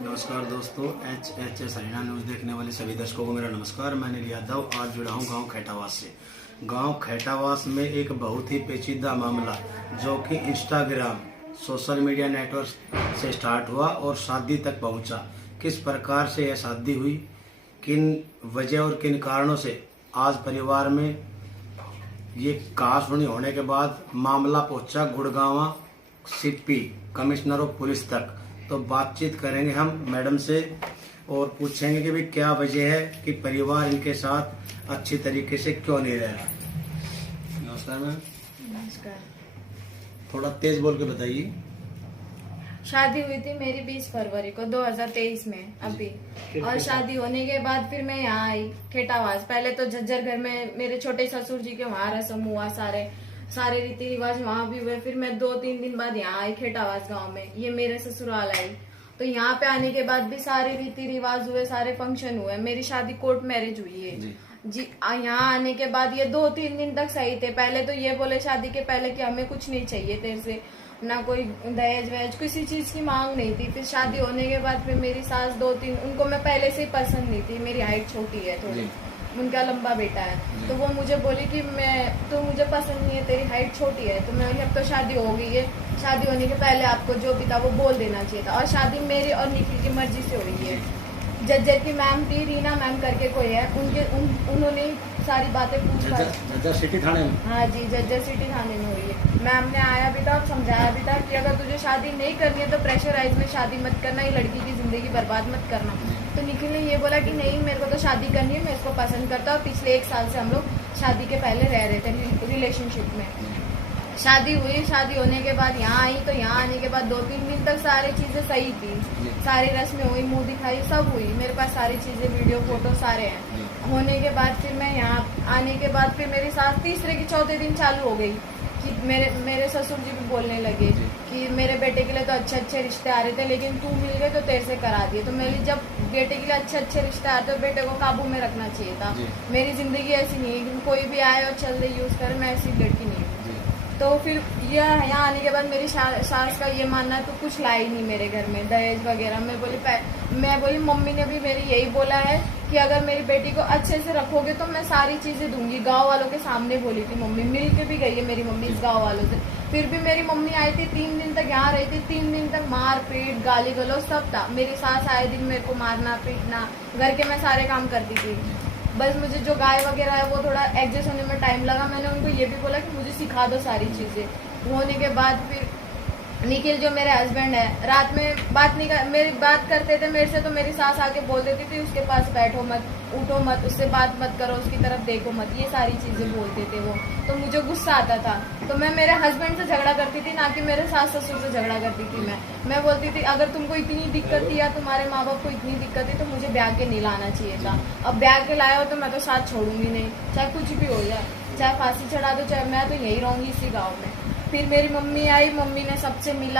नमस्कार दोस्तों, H Haryana news देखने वाले सभी दर्शकों को मेरा नमस्कार। मैं अनिल यादव आज जुड़ा हूँ गांव खैटावास से। गांव खैटावास में एक बहुत ही पेचीदा मामला जो कि इंस्टाग्राम सोशल मीडिया नेटवर्क से स्टार्ट हुआ और शादी तक पहुंचा। किस प्रकार से यह शादी हुई, किन वजह और किन कारणों से आज परिवार में ये कहासुनी होने के बाद मामला पहुंचा Gurgaon CP commissioner of police तक। तो बातचीत करेंगे हम मैडम से और पूछेंगे कि भाई क्या वजह है कि परिवार इनके साथ अच्छी तरीके से क्यों नहीं रह रहा। नमस्कार मैम। नमस्कार। थोड़ा तेज बोल के बताइए। शादी हुई थी मेरी 20 फरवरी को 2023 में अभी, और शादी होने के बाद फिर मैं यहाँ आई ठेठावास। पहले तो झज्जर घर में मेरे छोटे ससुर जी के वहाँ रस्म हुआ, सारे रीति रिवाज वहाँ भी हुए। फिर मैं 2-3 दिन बाद यहाँ आई ठेठावास गांव में, ये मेरे ससुराल आई। तो यहाँ पे आने के बाद भी सारे रीति रिवाज हुए, सारे फंक्शन हुए। मेरी शादी कोर्ट मैरिज हुई है जी। यहाँ आने के बाद ये 2-3 दिन तक सही थे। पहले तो ये बोले शादी के पहले कि हमें कुछ नहीं चाहिए तेरे से, ना कोई दहेज वहेज किसी चीज की मांग नहीं थी। फिर शादी होने के बाद फिर मेरी सास 2-3, उनको मैं पहले से ही पसंद नहीं थी। मेरी हाइट छोटी है थोड़ी, उनका लंबा बेटा है। तो वो मुझे बोली कि तो मुझे पसंद नहीं है, तेरी हाइट छोटी है। तो मैं अब तो शादी हो गई है, शादी होने के पहले आपको जो भी था वो बोल देना चाहिए था। और शादी मेरी और निखिल की मर्जी से हुई है। जज्जर की मैम थी, रीना मैम करके कोई है, उन्होंने सारी बातें पूछा। जज्जर सिटी थाने में? हाँ जी, जज्जर सिटी थाने में हुई है। मैम ने आया भी था और समझाया भी था कि अगर तुझे शादी नहीं करनी है तो प्रेशराइज में शादी मत करना, ये लड़की की जिंदगी बर्बाद मत करना। तो निखिल ने ये बोला कि नहीं, मेरे को तो शादी करनी है, मैं इसको पसंद करता हूँ। पिछले 1 साल से हम लोग शादी के पहले रह रहे थे रिलेशनशिप में। शादी हुई, शादी होने के बाद यहाँ आई। तो यहाँ आने के बाद 2-3 दिन तक सारी चीजें सही थी, सारी रस्में हुई, मुंह दिखाई सब हुई। मेरे पास सारी चीजें, वीडियो फोटो सारे हैं। होने के बाद फिर मैं यहाँ आने के बाद फिर मेरी सास तीसरे की चौथे दिन चालू हो गई कि मेरे ससुर जी भी बोलने लगे कि मेरे बेटे के लिए तो अच्छे रिश्ते आ रहे थे, लेकिन तू मिल गए तो तेरे से करा दिए। तो मेरी जब बेटे के लिए अच्छे रिश्ते आते तो बेटे को काबू में रखना चाहिए था। मेरी जिंदगी ऐसी नहीं है कि कोई भी आए और चल दे यूज करे, मैं ऐसी लड़की नहीं हूँ। तो फिर यह यहाँ आने के बाद मेरी सास का ये मानना है तो कुछ लाई नहीं मेरे घर में दहेज वगैरह। मैं बोली मम्मी ने भी मेरी यही बोला है कि अगर मेरी बेटी को अच्छे से रखोगे तो मैं सारी चीजें दूंगी। गांव वालों के सामने बोली थी मम्मी, मिल के भी गई है मेरी मम्मी इस गांव वालों से। फिर भी मेरी मम्मी आई थी, 3 दिन तक यहाँ रही थी। 3 दिन तक मार पीट गाली गलौज सब था। मेरी सास आए दिन मेरे को मारना पीटना, घर के मैं सारे काम करती थी। बस मुझे जो गाय वगैरह है वो थोड़ा एडजस्ट होने में टाइम लगा। मैंने उनको ये भी बोला कि मुझे सिखा दो सारी चीजें। होने के बाद फिर निखिल जो मेरे हस्बैंड है, रात में बात नहीं कर, मेरी बात करते थे मेरे से, तो मेरी सास आके बोल देती थी उसके पास बैठो मत, उठो मत, उससे बात मत करो, उसकी तरफ देखो मत, ये सारी चीजें बोलते थे वो। तो मुझे गुस्सा आता था। तो मैं मेरे हस्बैंड से झगड़ा करती थी, ना कि मेरे सास ससुर से झगड़ा करती थी। मैं बोलती थी अगर तुमको इतनी दिक्कत थी या तुम्हारे माँ बाप को इतनी दिक्कत थी तो मुझे ब्याह के नहीं लाना चाहिए था। अब ब्याह के लाया हो तो मैं तो साथ छोड़ूंगी नहीं, चाहे कुछ भी हो जाए, चाहे फांसी चढ़ा दो, चाहे मैं तो यही रहूंगी इसी गाँव में। फिर मेरी मम्मी आई, मम्मी ने सबसे मिल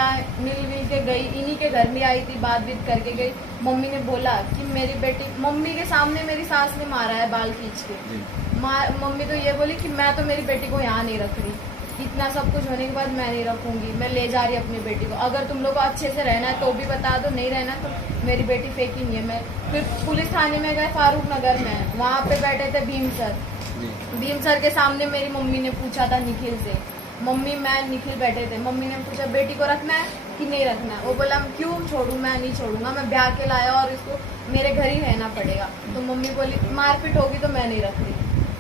के गई, इन्हीं के घर में आई थी, बात करके गई। मम्मी ने बोला कि मेरी बेटी, मम्मी के सामने मेरी सास ने मारा है बाल खींच के। मम्मी तो ये बोली कि मैं तो मेरी बेटी को यहाँ नहीं रख रही, इतना सब कुछ होने के बाद मैं नहीं रखूंगी, मैं ले जा रही अपनी बेटी को। अगर तुम लोग को अच्छे से रहना है तो भी बता दो, नहीं रहना तो मेरी बेटी फेंकी नहीं है। मैं फिर पुलिस थाने में गए, फारूक नगर में, वहाँ पे बैठे थे भीम सर के सामने मेरी मम्मी ने पूछा था निखिल से, मम्मी मैं निखिल बैठे थे, मम्मी ने पूछा बेटी को रखना है कि नहीं रखना है। वो बोला क्यों छोड़ू, मैं नहीं छोड़ूंगा, मैं ब्याह के लाया और इसको मेरे घर ही रहना पड़ेगा। तो मम्मी बोली मारपीट होगी तो मैं नहीं रख रही,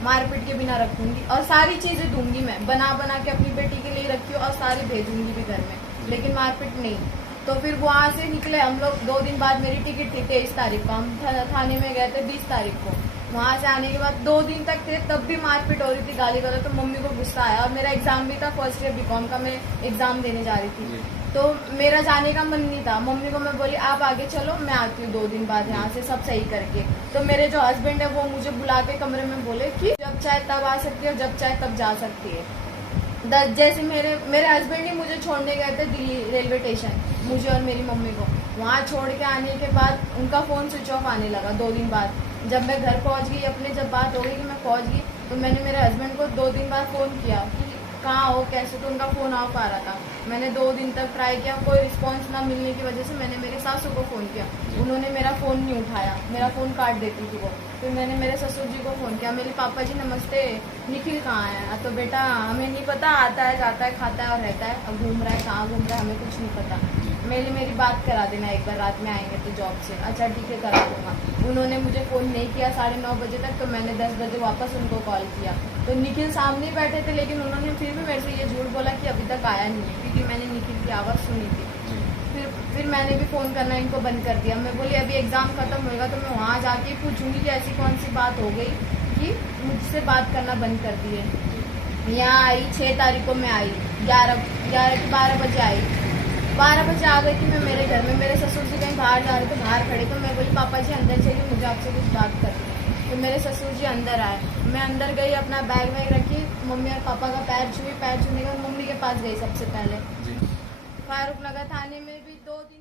मारपीट के बिना रखूंगी और सारी चीजें दूंगी, मैं बना के अपनी बेटी के लिए रखी और सारी भेजूंगी भी घर में, लेकिन मारपीट नहीं। तो फिर वहाँ से निकले हम लोग। 2 दिन बाद मेरी टिकट थी 23 तारीख को, हम थाने में गए थे 20 तारीख को। वहाँ से आने के बाद 2 दिन तक थे, तब भी मारपीट हो रही थी, गाली गलौज। तो मम्मी को गुस्सा आया और मेरा एग्जाम भी था, फर्स्ट ईयर बीकॉम का, मैं एग्जाम देने जा रही थी। तो मेरा जाने का मन नहीं था। मम्मी को मैं बोली आप आगे चलो, मैं आती हूँ 2 दिन बाद यहाँ से सब सही करके। तो मेरे जो हस्बैंड है वो मुझे बुला के कमरे में बोले कि जब चाहे तब आ सकती है और जब चाहे तब जा सकती है। जैसे मेरे हस्बैंड ही मुझे छोड़ने गए थे दिल्ली रेलवे स्टेशन, मुझे और मेरी मम्मी को। वहाँ छोड़ के आने के बाद उनका फोन स्विच ऑफ आने लगा 2 दिन बाद। जब मैं घर पहुँच गई अपने, जब बात हो गई कि मैं पहुँच गई, तो मैंने मेरे हस्बैंड को 2 दिन बाद फोन किया कि कहाँ हो कैसे, तो उनका फोन ऑफ आ रहा था। मैंने 2 दिन तक ट्राई किया, कोई रिस्पांस ना मिलने की वजह से मैंने मेरे सासू को फ़ोन किया। उन्होंने मेरा फ़ोन नहीं उठाया, मेरा फ़ोन काट देती थी वो। फिर मैंने मेरे ससुर जी को फ़ोन किया, मेरे पापा जी नमस्ते, निखिल कहाँ है? तो बेटा हमें नहीं पता, आता है जाता है खाता है और रहता है, अब घूम रहा है, कहाँ घूम रहा है हमें कुछ नहीं पता। मेरी बात करा देना एक बार, रात में आएंगे तो जॉब से। अच्छा ठीक है करा दूँगा। उन्होंने मुझे फ़ोन नहीं किया 9:30 बजे तक, तो मैंने 10 बजे वापस उनको कॉल किया। तो निखिल सामने ही बैठे थे, लेकिन उन्होंने फिर भी मेरे से ये झूठ बोला कि अभी तक आया नहीं है, क्योंकि मैंने निखिल की आवाज़ सुनी थी। फिर मैंने भी फ़ोन करना इनको बंद कर दिया। मैं बोली अभी एग्ज़ाम ख़त्म होएगा तो मैं वहाँ जाके पूछूंगी कि ऐसी कौन सी बात हो गई कि मुझसे बात करना बंद कर दिए। यहाँ आई 6 तारीख को मैं आई, 12 बजे आई। 12 बजे आ गई थी मैं मेरे घर में, मेरे ससुर जी कहीं बाहर जा रहे थे, बाहर खड़े। तो मैं बोली पापा जी अंदर चलिए, मुझे आपसे कुछ बात करनी है। तो मेरे ससुर जी अंदर आए, मैं अंदर गई, अपना बैग वैग रखी, मम्मी और पापा का पैर छुई, पैर छूने के बाद मम्मी के पास गई सबसे पहले। फारूक नगर थाने में भी 2 दिन